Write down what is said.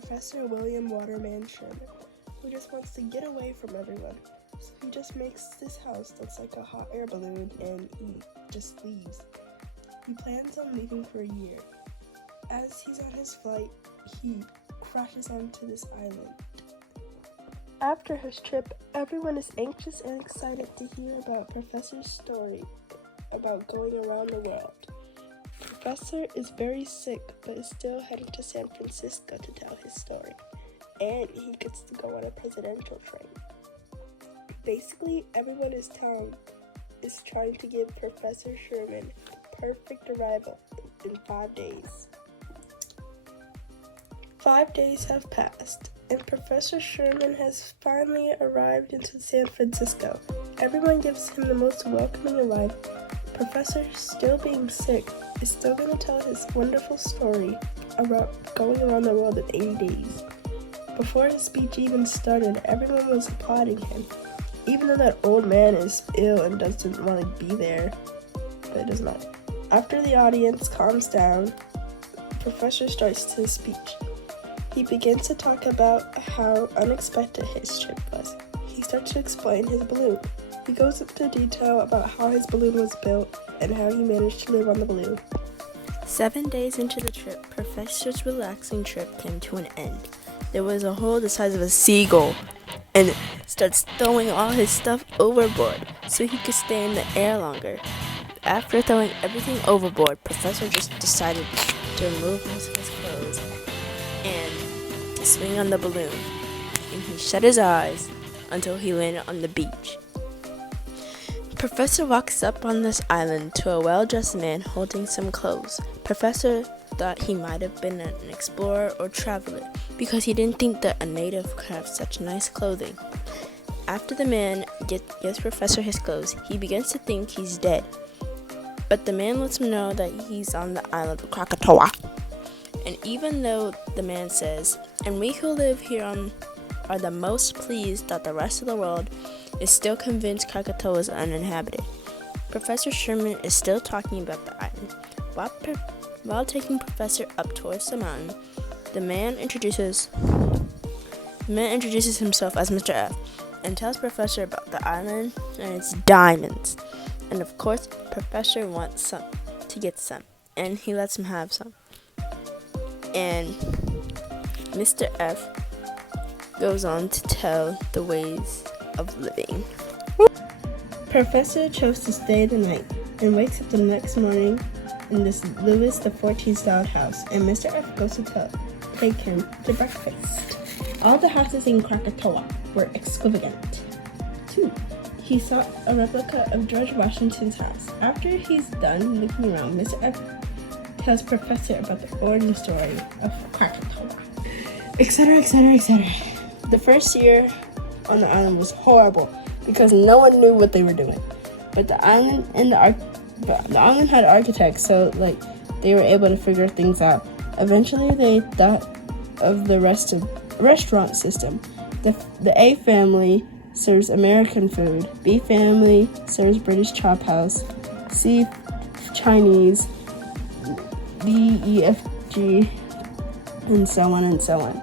Professor William Waterman Sherman, who just wants to get away from everyone. So he just makes this house that's like a hot air balloon and he just leaves. He plans on leaving for a year. As he's on his flight, he crashes onto this island. After his trip, everyone is anxious and excited to hear about Professor's story about going around the world. Professor is very sick, but is still heading to San Francisco to tell his story. And he gets to go on a presidential train. Basically, everyone in his town is trying to give Professor Sherman the perfect arrival in 5 days. 5 days have passed, and Professor Sherman has finally arrived into San Francisco. Everyone gives him the most welcoming arrival. Professor, still being sick, is still going to tell his wonderful story about going around the world in 80 days. Before his speech even started, everyone was applauding him, even though that old man is ill and doesn't want to be there, but it does not. After the audience calms down, Professor starts his speech. He begins to talk about how unexpected his trip was. He starts to explain his balloon. He goes into detail about how his balloon was built and how he managed to live on the balloon. 7 days into the trip, Professor's relaxing trip came to an end. There was a hole the size of a seagull, and starts throwing all his stuff overboard so he could stay in the air longer. After throwing everything overboard, Professor just decided to remove most of his clothes and to swing on the balloon. And he shut his eyes until he landed on the beach. Professor walks up on this island to a well-dressed man holding some clothes. Professor thought he might have been an explorer or traveler because he didn't think that a native could have such nice clothing. After the man gives Professor his clothes, he begins to think he's dead. But the man lets him know that he's on the island of Krakatoa. And even though the man says, "And we who live here are the most pleased that the rest of the world is still convinced Krakatoa is uninhabited," Professor Sherman is still talking about the island. While taking Professor up towards the mountain, the man introduces himself as Mr. F and tells Professor about the island and its diamonds. And of course, Professor wants to get some, and he lets him have some. And Mr. F goes on to tell the ways of living. Professor chose to stay the night and wakes up the next morning in this Louis XIV style house, and Mr. F goes to take him to breakfast. All the houses in Krakatoa were extravagant. 2. He saw a replica of George Washington's house. After he's done looking around, Mr. F tells Professor about the origin story of Krakatoa, etc., etc., etc. The first year on the island was horrible because no one knew what they were doing. But the island had architects, so they were able to figure things out. Eventually, they thought of the restaurant system. The A family serves American food. B family serves British chop house. C Chinese. D, E, F, G, and so on and so on.